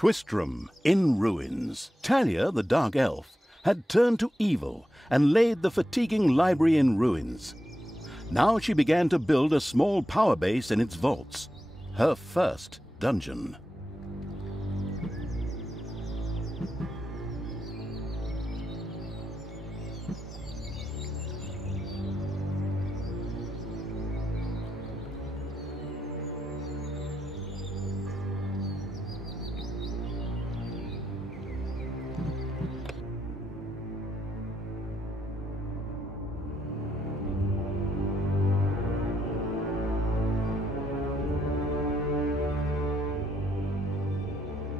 Twistram in ruins. Talia, the dark elf, had turned to evil and laid the fatiguing library in ruins. Now she began to build a small power base in its vaults. Her first dungeon.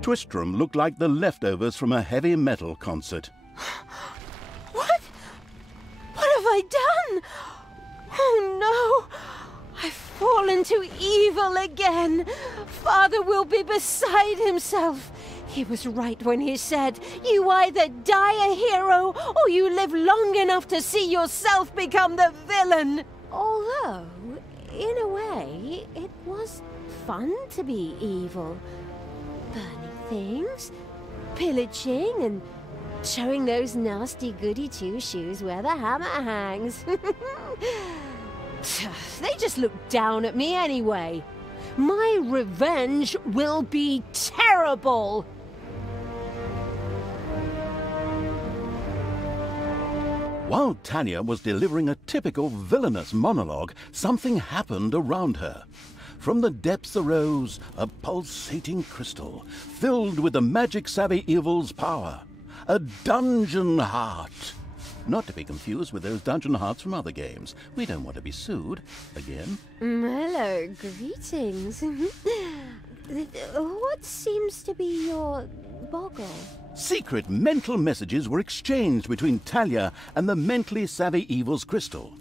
Twistram looked like the leftovers from a heavy metal concert. What? What have I done? Oh no! I've fallen to evil again. Father will be beside himself. He was right when he said, you either die a hero or you live long enough to see yourself become the villain. Although, in a way, it was fun to be evil. Burning things, pillaging, and showing those nasty goody two-shoes where the hammer hangs. They just look down at me anyway. My revenge will be terrible. While Talia was delivering a typical villainous monologue, something happened around her. From the depths arose a pulsating crystal, filled with the magic-savvy evil's power. A dungeon heart. Not to be confused with those dungeon hearts from other games. We don't want to be sued again. Hello, greetings. What seems to be your boggle? Secret mental messages were exchanged between Talia and the mentally savvy evil's crystal.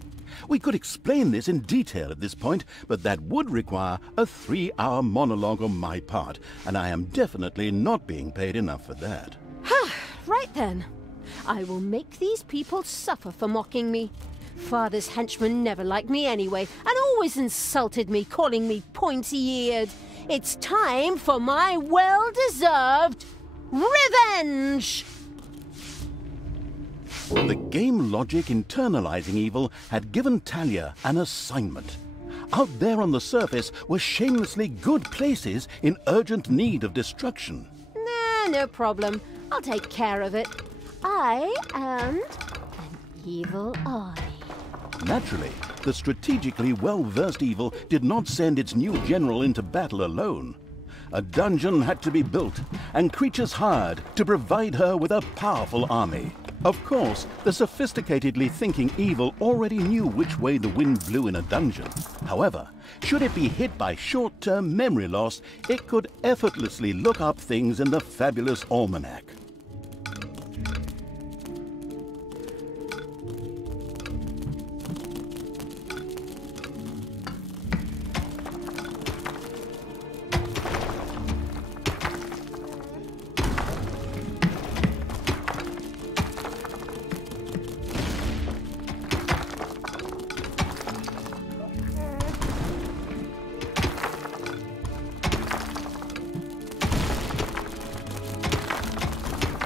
We could explain this in detail at this point, but that would require a 3-hour monologue on my part, and I am definitely not being paid enough for that. Right then. I will make these people suffer for mocking me. Father's henchmen never liked me anyway, and always insulted me, calling me pointy-eared. It's time for my well-deserved revenge! The game logic internalizing evil had given Talia an assignment. Out there on the surface were shamelessly good places in urgent need of destruction. Nah, no problem. I'll take care of it. I am an evil army. Naturally, the strategically well-versed evil did not send its new general into battle alone. A dungeon had to be built, and creatures hired to provide her with a powerful army. Of course, the sophisticatedly thinking evil already knew which way the wind blew in a dungeon. However, should it be hit by short-term memory loss, it could effortlessly look up things in the fabulous almanac.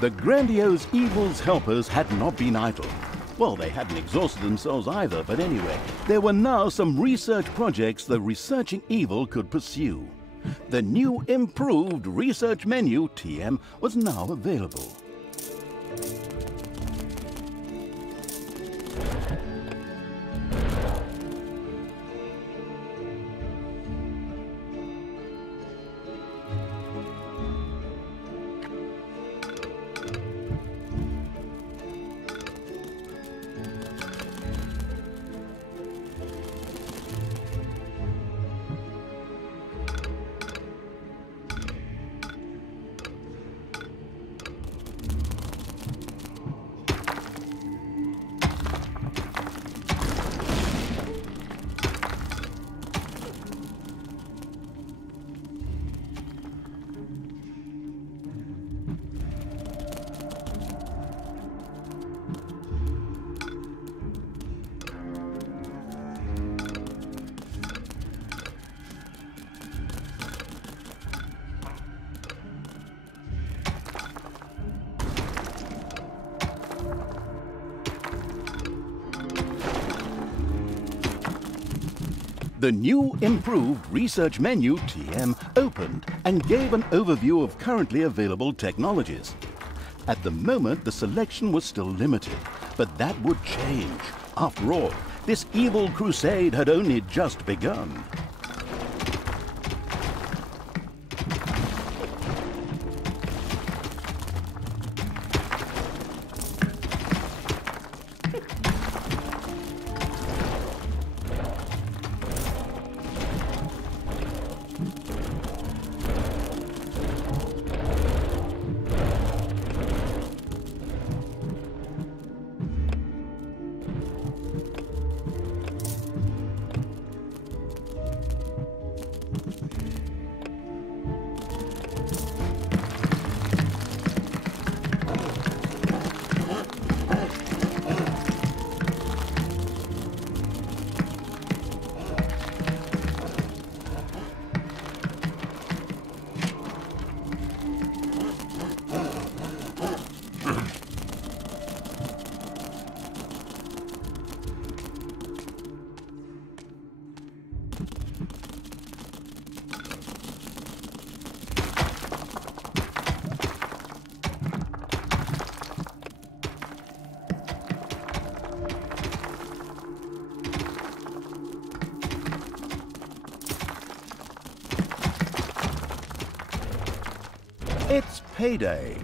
The grandiose evil's helpers had not been idle. Well, they hadn't exhausted themselves either, but anyway, there were now some research projects the researching evil could pursue. The new improved research menu, TM, was now available. The new improved research menu, TM, opened and gave an overview of currently available technologies. At the moment, the selection was still limited, but that would change. After all, this evil crusade had only just begun. It's payday.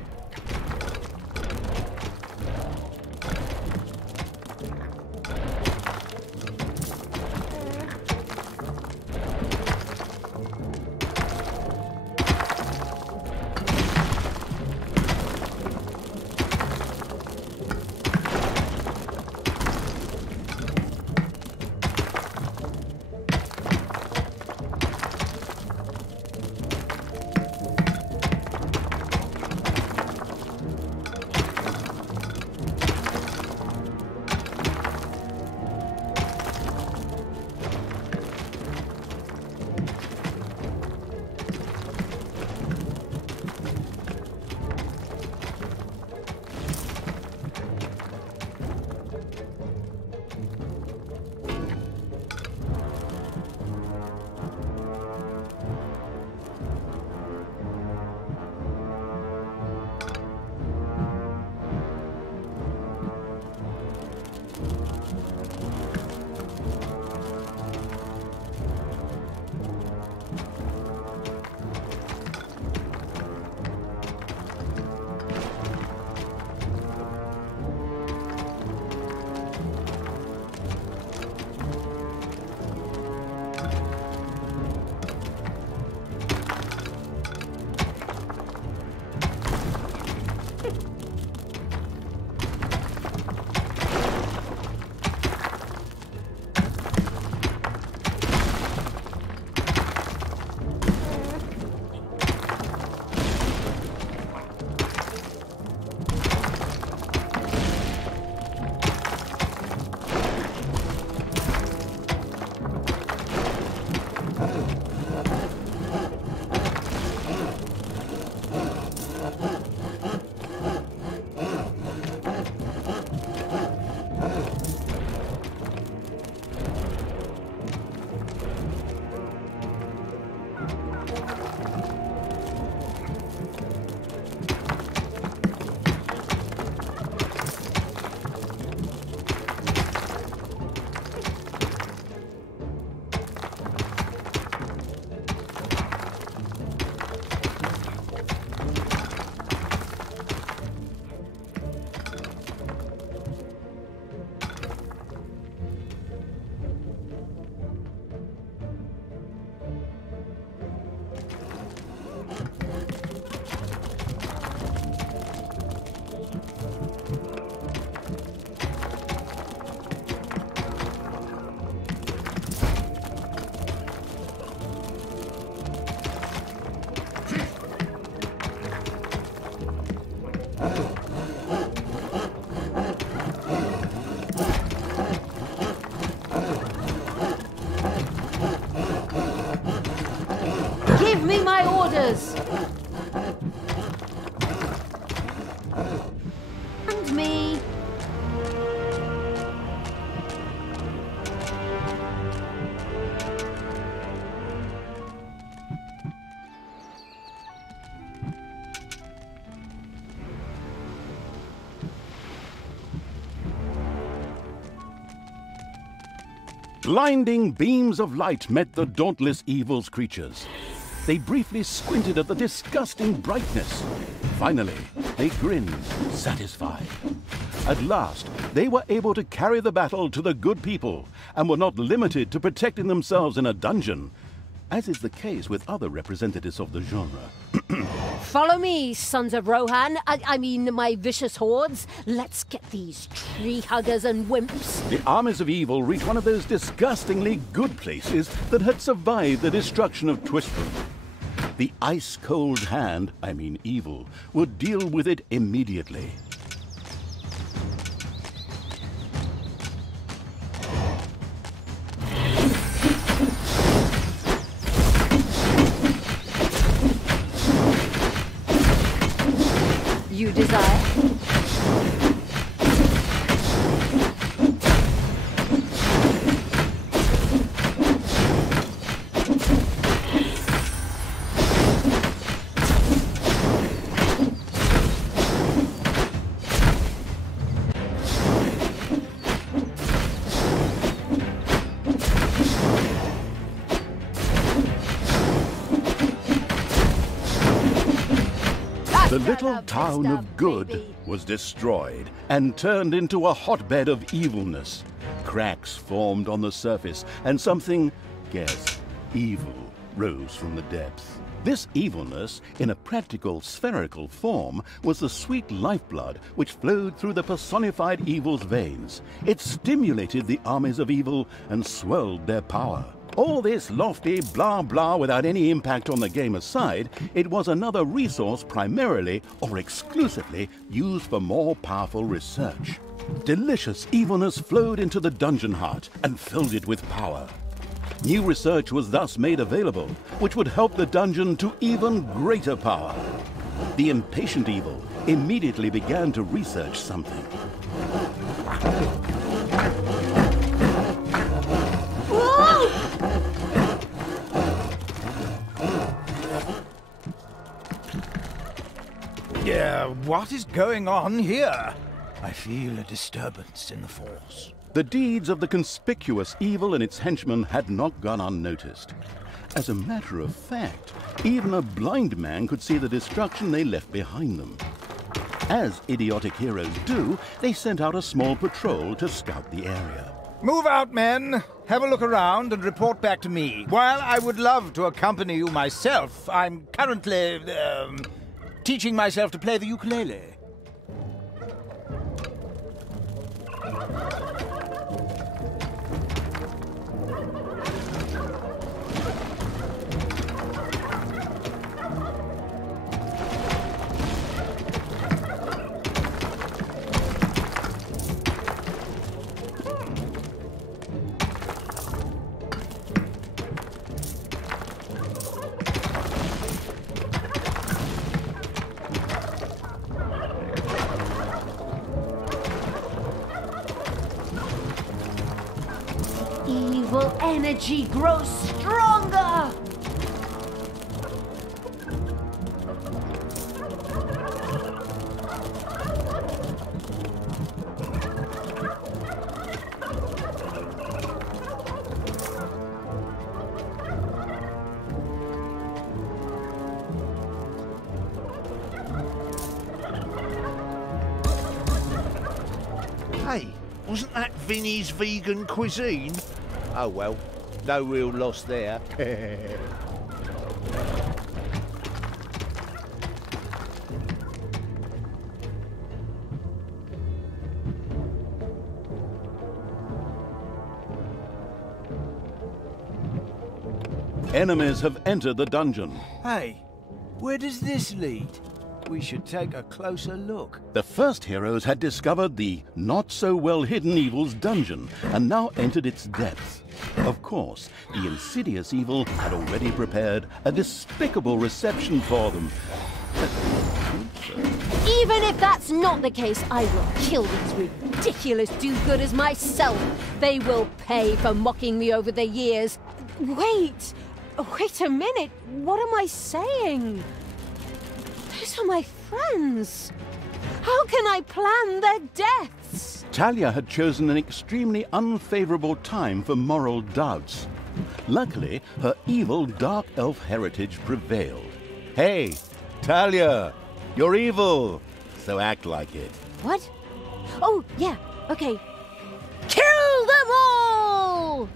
Give me my orders! And me. Blinding beams of light met the dauntless evil's creatures. They briefly squinted at the disgusting brightness. Finally, they grinned, satisfied. At last, they were able to carry the battle to the good people and were not limited to protecting themselves in a dungeon, as is the case with other representatives of the genre. Follow me, sons of Rohan. I mean, my vicious hordes. Let's get these tree huggers and wimps. The armies of evil reached one of those disgustingly good places that had survived the destruction of Twistram. The ice-cold hand, I mean evil, would deal with it immediately. You desire? The little town of Good was destroyed and turned into a hotbed of evilness. Cracks formed on the surface, and something, guess, evil rose from the depths. This evilness, in a practical spherical form, was the sweet lifeblood which flowed through the personified evil's veins. It stimulated the armies of evil and swelled their power. All this lofty blah blah without any impact on the game aside, it was another resource primarily or exclusively used for more powerful research. Delicious evilness flowed into the dungeon heart and filled it with power. New research was thus made available, which would help the dungeon to even greater power. The impatient evil immediately began to research something. Yeah, what is going on here? I feel a disturbance in the force. The deeds of the conspicuous evil and its henchmen had not gone unnoticed. As a matter of fact, even a blind man could see the destruction they left behind them. As idiotic heroes do, they sent out a small patrol to scout the area. Move out, men! Have a look around and report back to me. While I would love to accompany you myself, I'm currently, teaching myself to play the ukulele. Evil energy grows stronger! Hey, wasn't that Vinny's vegan cuisine? Oh well, no real loss there. Enemies have entered the dungeon. Hey, where does this lead? We should take a closer look. The first heroes had discovered the not-so-well-hidden evil's dungeon and now entered its depths. Of course, the insidious evil had already prepared a despicable reception for them. Even if that's not the case, I will kill these ridiculous do-gooders myself. They will pay for mocking me over the years. Wait a minute. What am I saying? Those are my friends. How can I plan their deaths? Talia had chosen an extremely unfavorable time for moral doubts. Luckily, her evil dark elf heritage prevailed. Hey, Talia, you're evil, so act like it. What? Oh, yeah, okay. Kill them all!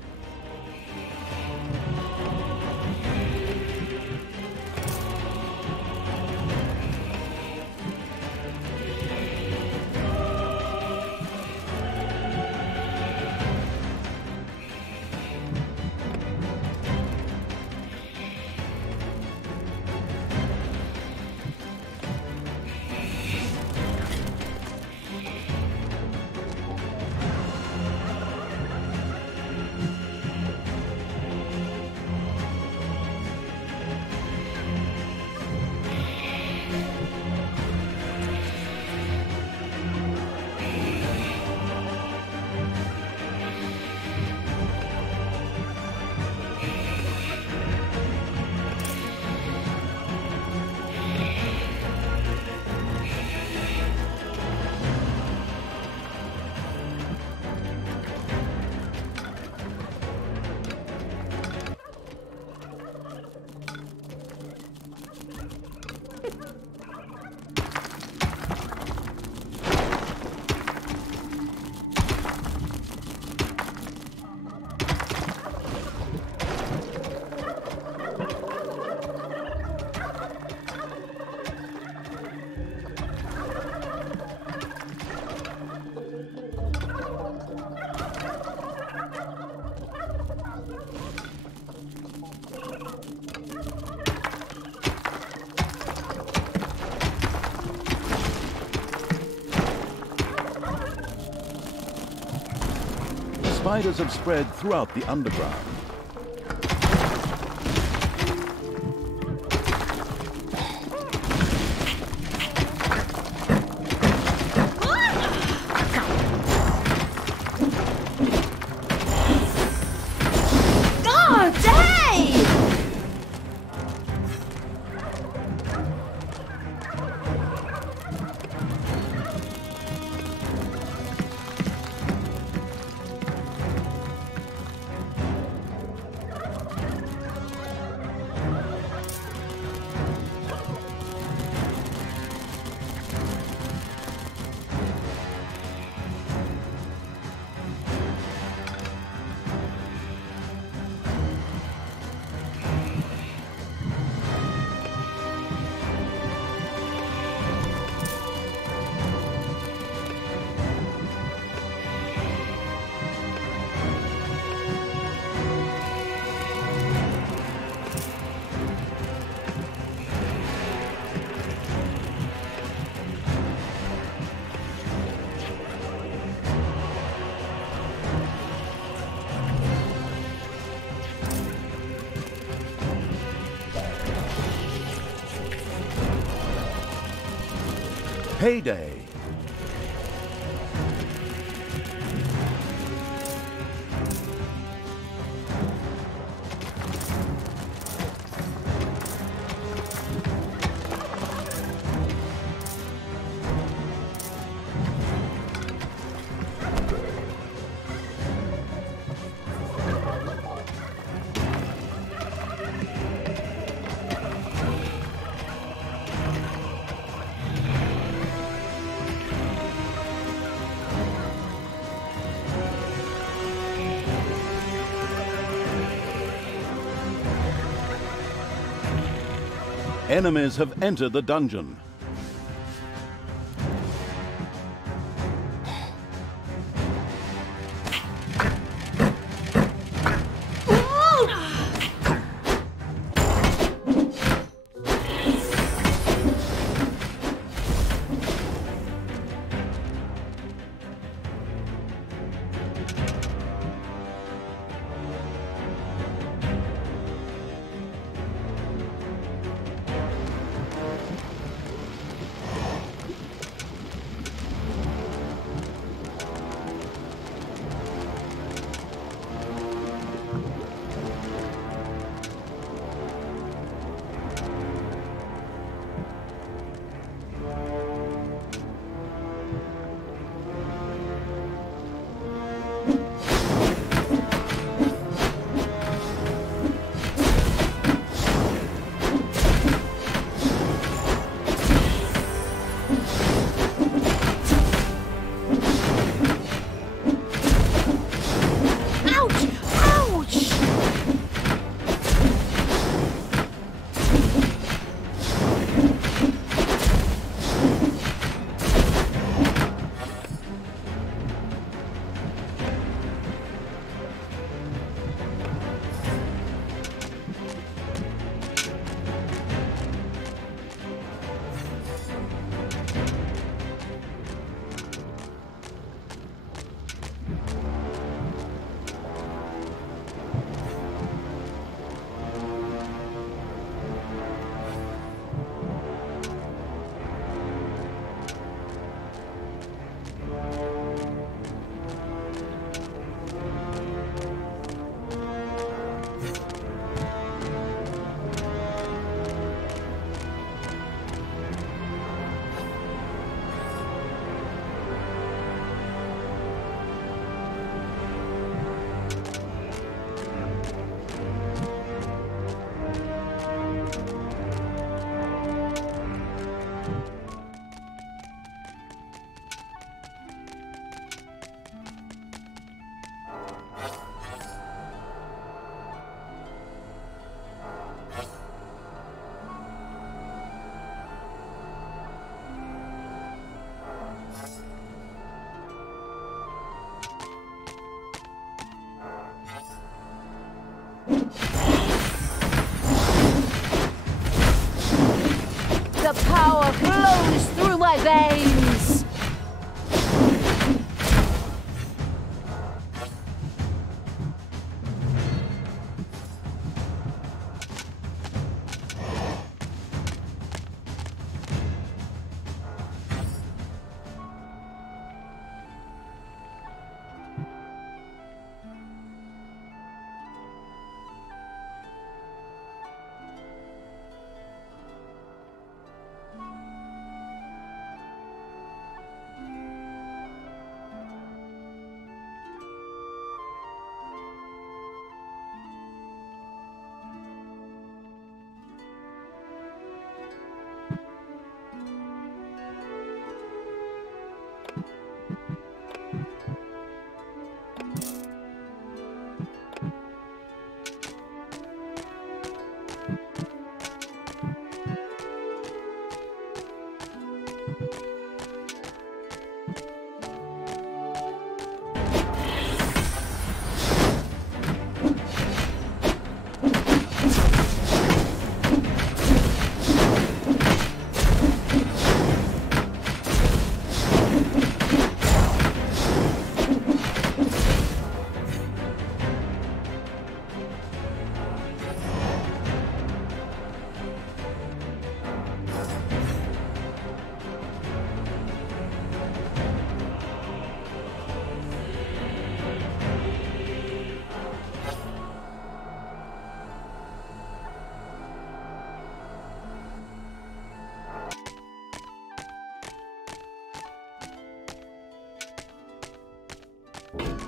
Spiders have spread throughout the underground. Payday. Enemies have entered the dungeon. The power flows through my veins!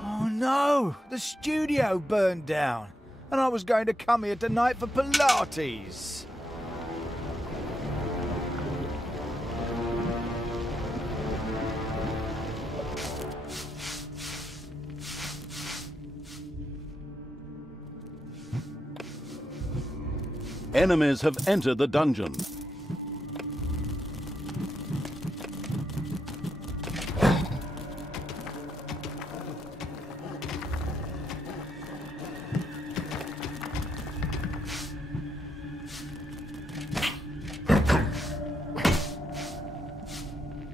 Oh no! The studio burned down, and I was going to come here tonight for Pilates. Enemies have entered the dungeon.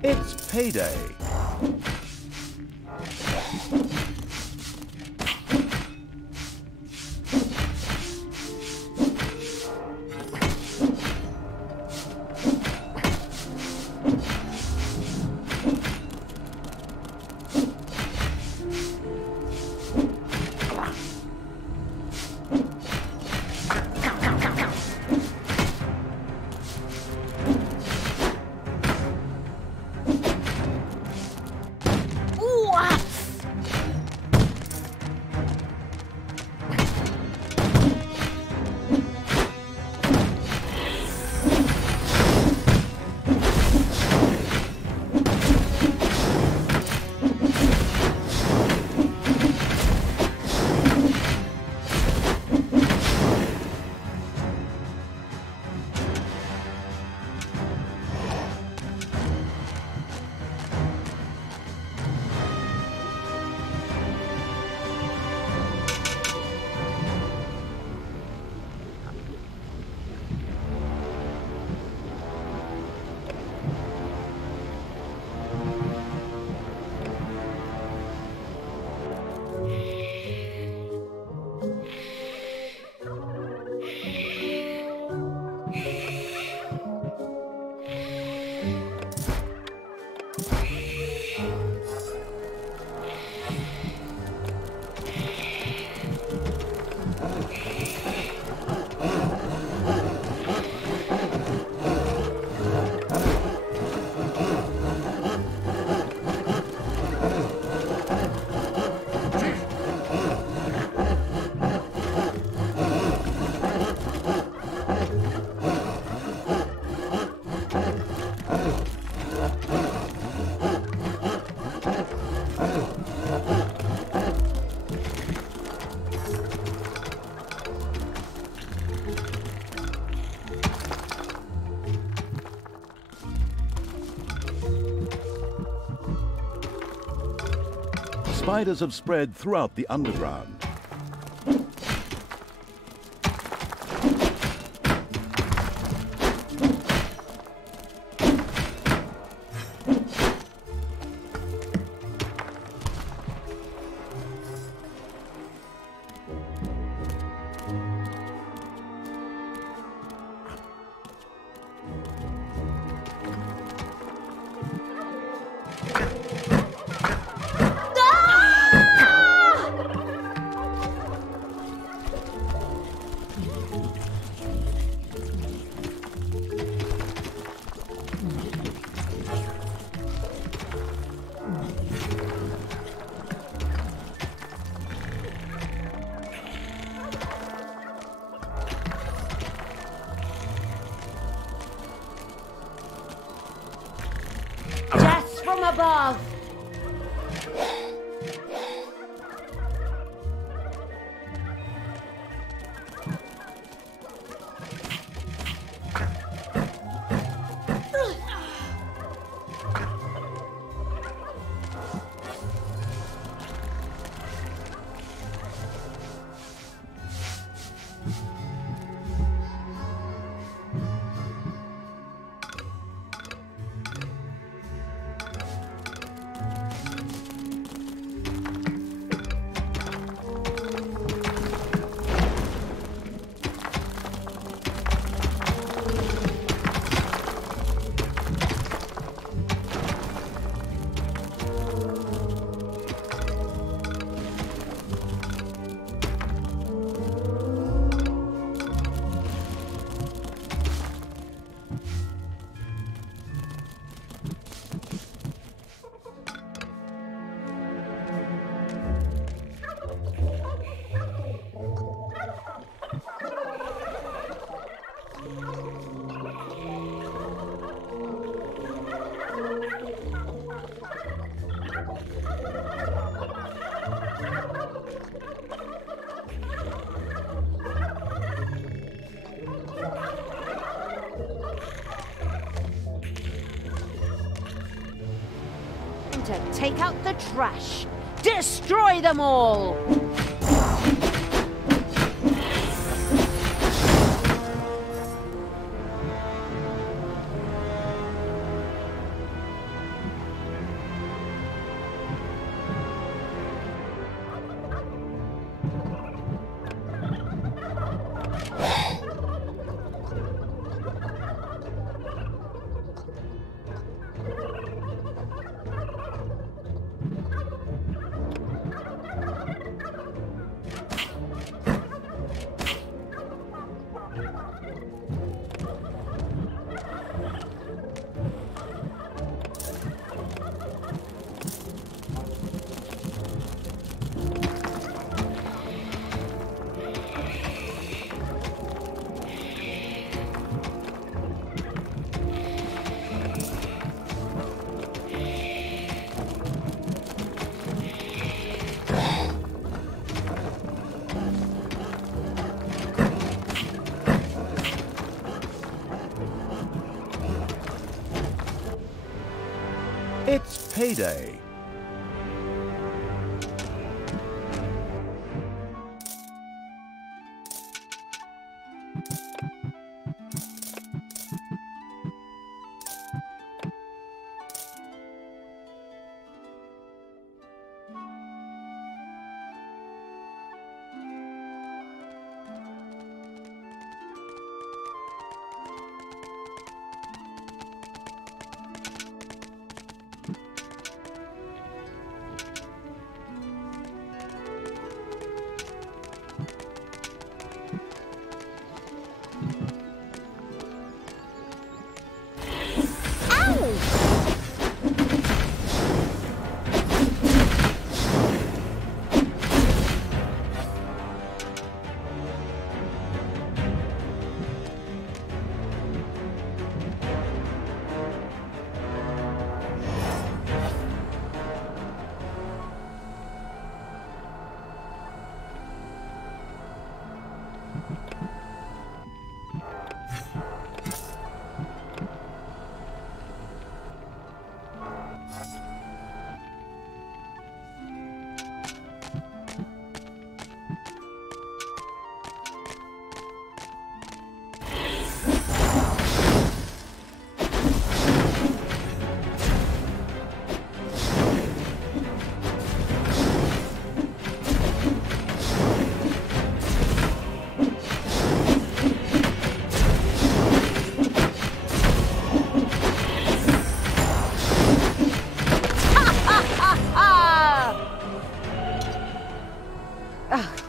It's payday. Spiders have spread throughout the underground. from above! To take out the trash. Destroy them all! It's payday.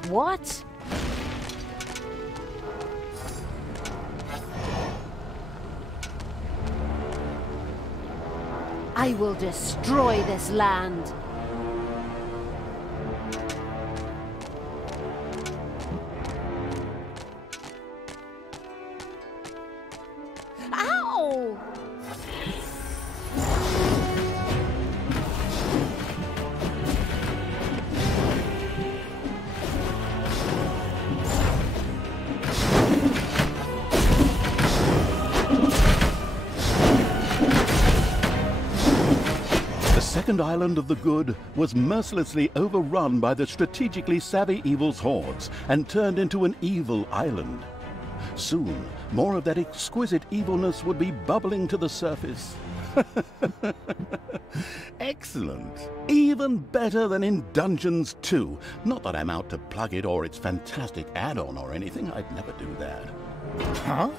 What? I will destroy this land. Ow! second island of the good was mercilessly overrun by the strategically savvy evil's hordes and turned into an evil island. Soon, more of that exquisite evilness would be bubbling to the surface. Excellent. Even better than in Dungeons 2. Not that I'm out to plug it or its fantastic add-on or anything. I'd never do that. Huh?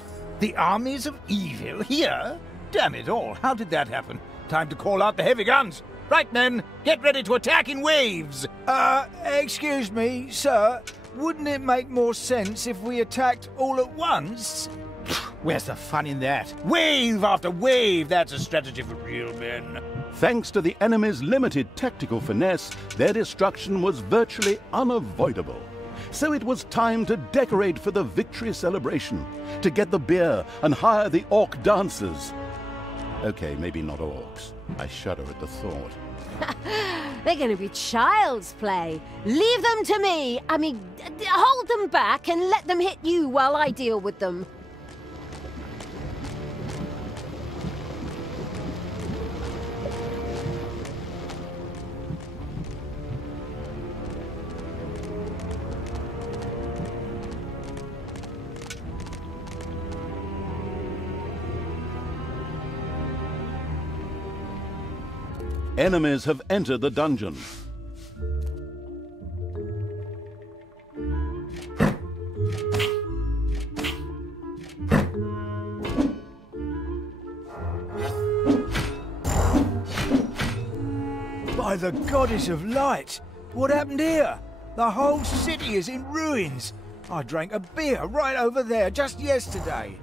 The armies of evil here? Damn it all, how did that happen? Time to call out the heavy guns. Right, men, get ready to attack in waves. Excuse me, sir. Wouldn't it make more sense if we attacked all at once? Where's the fun in that? Wave after wave, that's a strategy for real men. Thanks to the enemy's limited tactical finesse, their destruction was virtually unavoidable. So it was time to decorate for the victory celebration, to get the beer and hire the orc dancers. Okay, maybe not orcs. I shudder at the thought. They're going to be child's play. Leave them to me. I mean, hold them back and let them hit you while I deal with them. Enemies have entered the dungeon. By the goddess of light! What happened here? The whole city is in ruins. I drank a beer right over there just yesterday.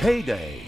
Payday.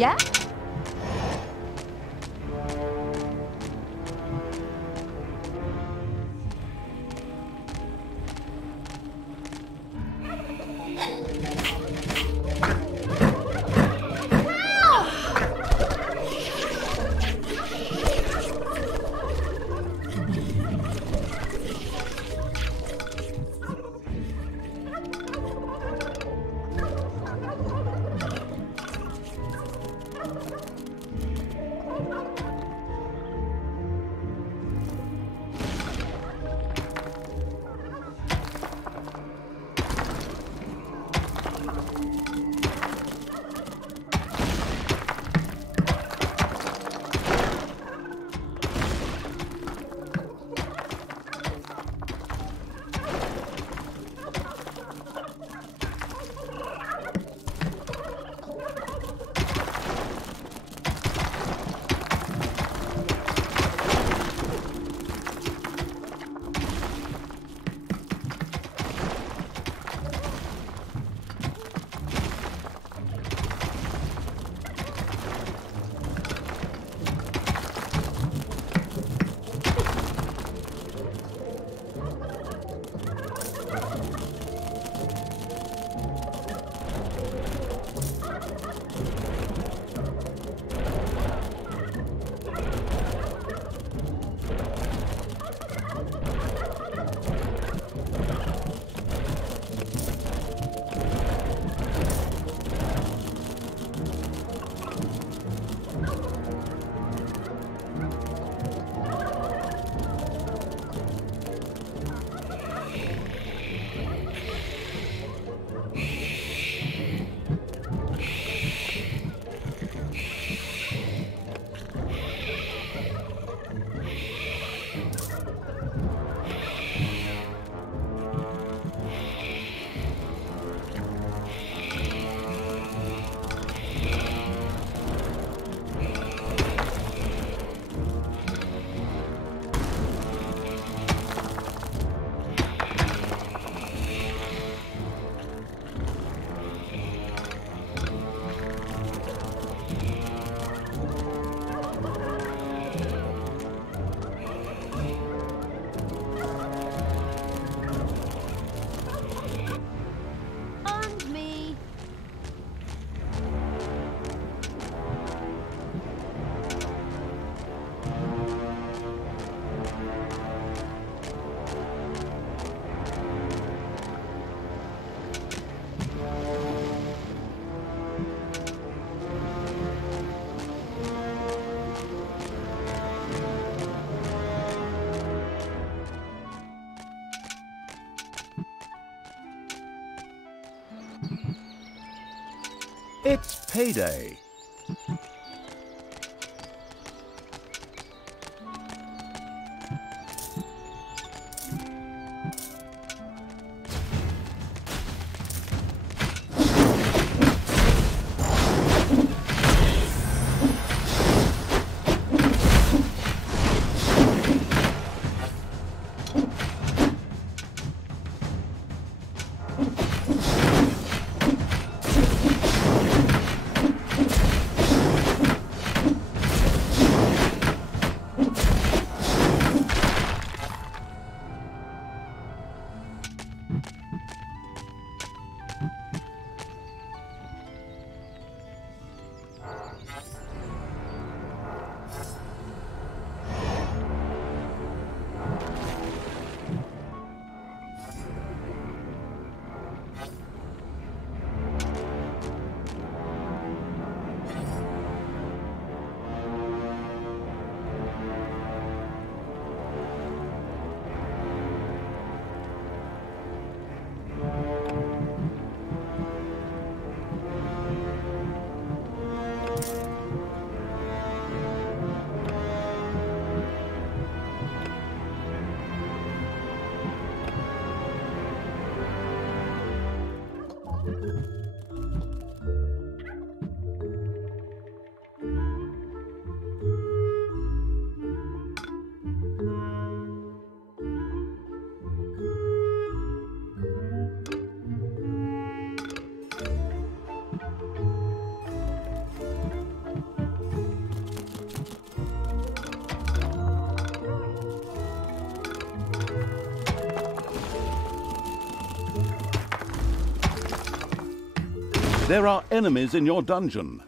Yeah? It's payday. There are enemies in your dungeon.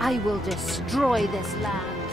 I will destroy this land.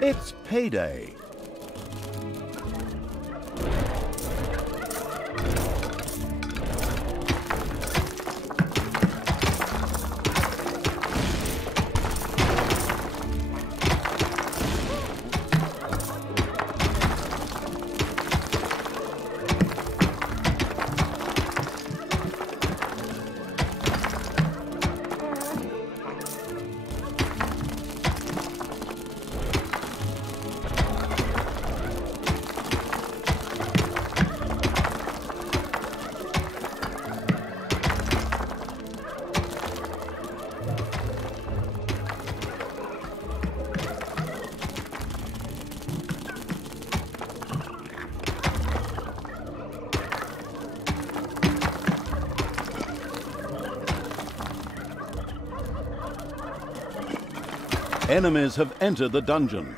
It's payday. Enemies have entered the dungeon.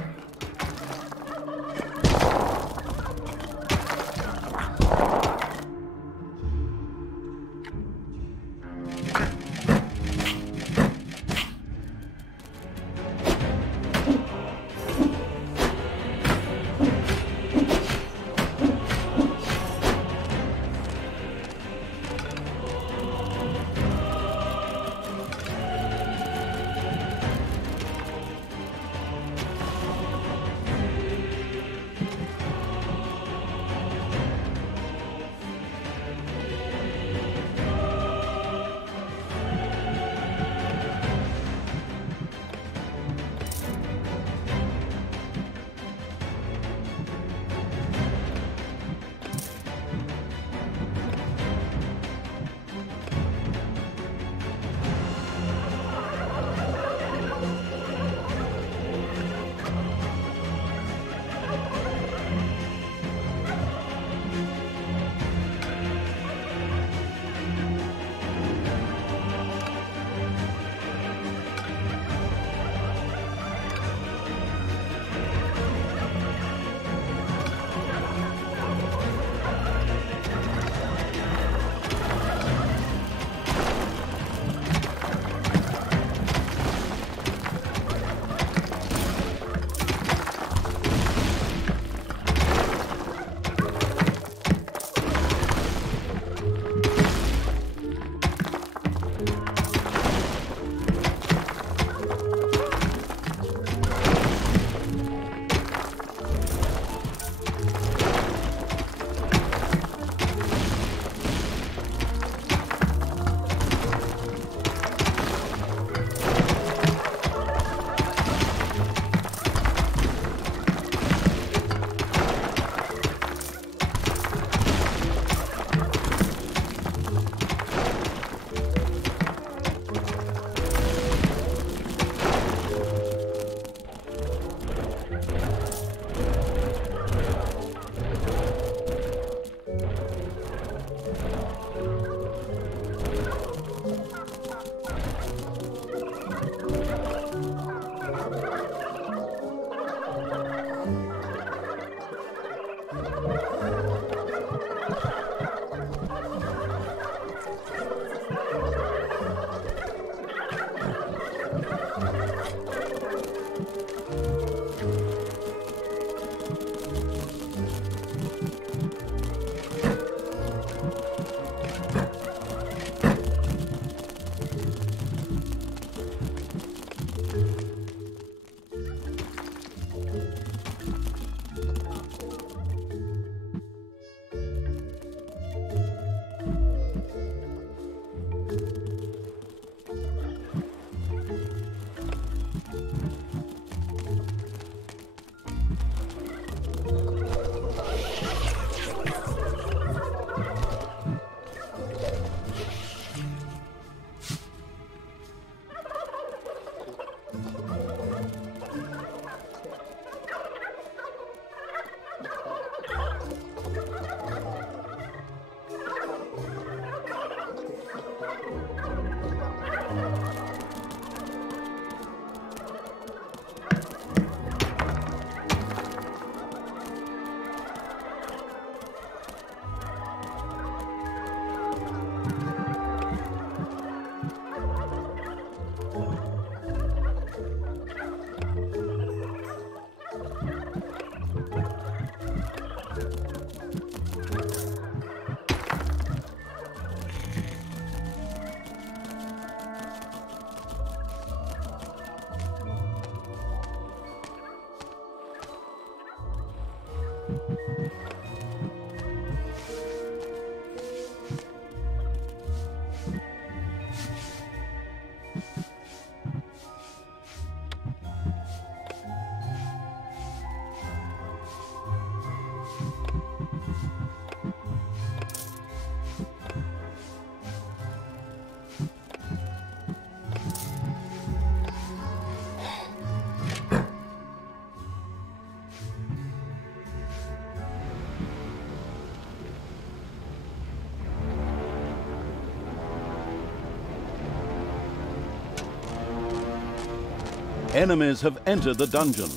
Enemies have entered the dungeon.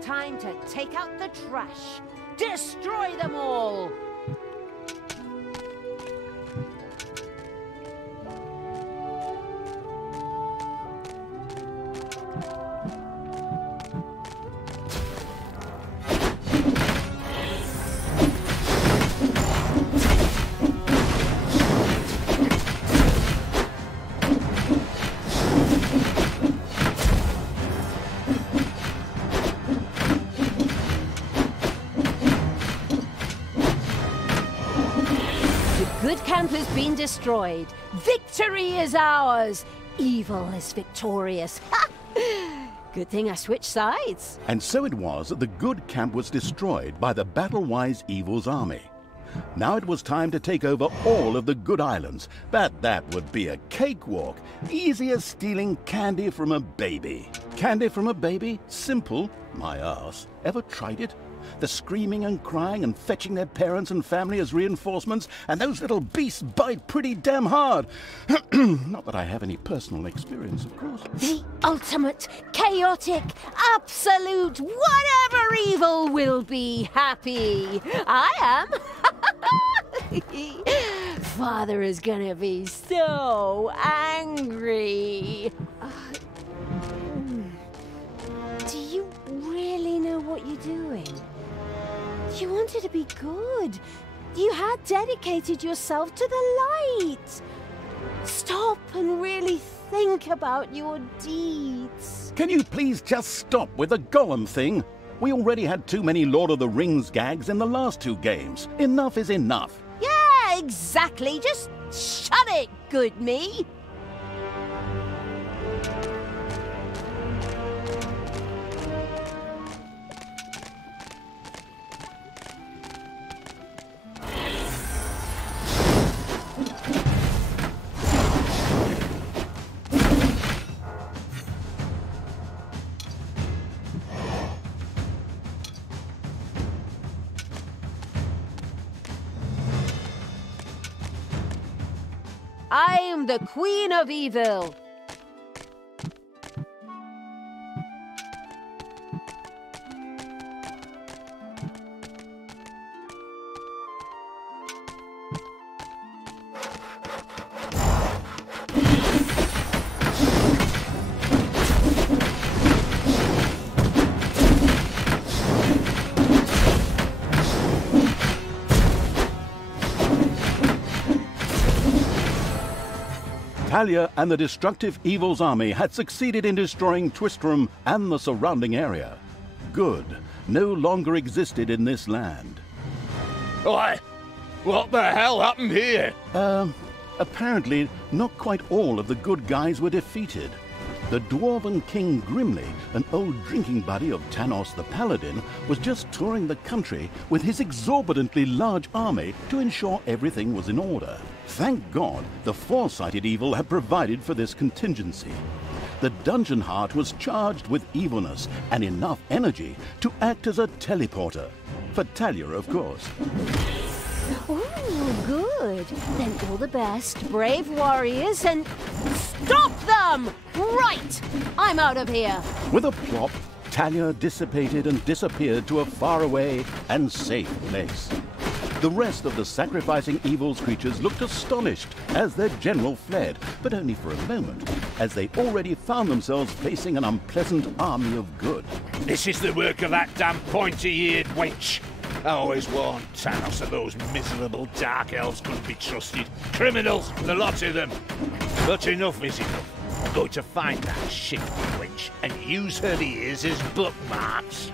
Time to take out the trash. Destroy them all! Good camp has been destroyed. Victory is ours. Evil is victorious. Ha! Good thing I switched sides. And so it was that the good camp was destroyed by the battle-wise evil's army. Now it was time to take over all of the good islands, but that would be a cakewalk. Easy as stealing candy from a baby. Candy from a baby? Simple. My arse. Ever tried it? The screaming and crying and fetching their parents and family as reinforcements, and those little beasts bite pretty damn hard. Not that I have any personal experience, of course. The ultimate, chaotic, absolute, whatever evil will be happy. I am. Father is gonna be so angry. Do you really know what you're doing? You wanted to be good. You had dedicated yourself to the light. Stop and really think about your deeds. Can you please just stop with the golem thing? We already had too many Lord of the Rings gags in the last 2 games. Enough is enough. Yeah, exactly. Just shut it, good me. I am the Queen of Evil. Talia and the destructive evil's army had succeeded in destroying Twistram and the surrounding area. Good no longer existed in this land. Oi! What the hell happened here? Apparently not quite all of the good guys were defeated. The dwarven King Grimly, an old drinking buddy of Tanos the Paladin, was just touring the country with his exorbitantly large army to ensure everything was in order. Thank God the foresighted evil had provided for this contingency. The dungeon heart was charged with evilness and enough energy to act as a teleporter. For Talia, of course. Oh, good. Then all the best, brave warriors, and stop them! Right! I'm out of here. With a plop, Talia dissipated and disappeared to a faraway and safe place. The rest of the sacrificing evil's creatures looked astonished as their general fled, but only for a moment, as they already found themselves facing an unpleasant army of good. This is the work of that damn pointy-eared wench. I always warned Tanos that those miserable dark elves couldn't be trusted. Criminals, the lot of them. But enough is enough. I'm going to find that shifty wench and use her ears as bookmarks.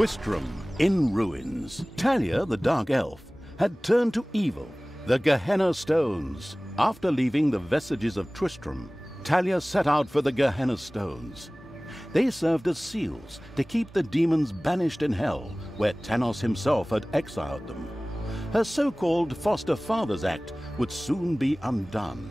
Twistram in ruins. Talia, the dark elf, had turned to evil, the Gehenna Stones. After leaving the vestiges of Tristram, Talia set out for the Gehenna Stones. They served as seals to keep the demons banished in hell, where Tanos himself had exiled them. Her so-called foster father's act would soon be undone.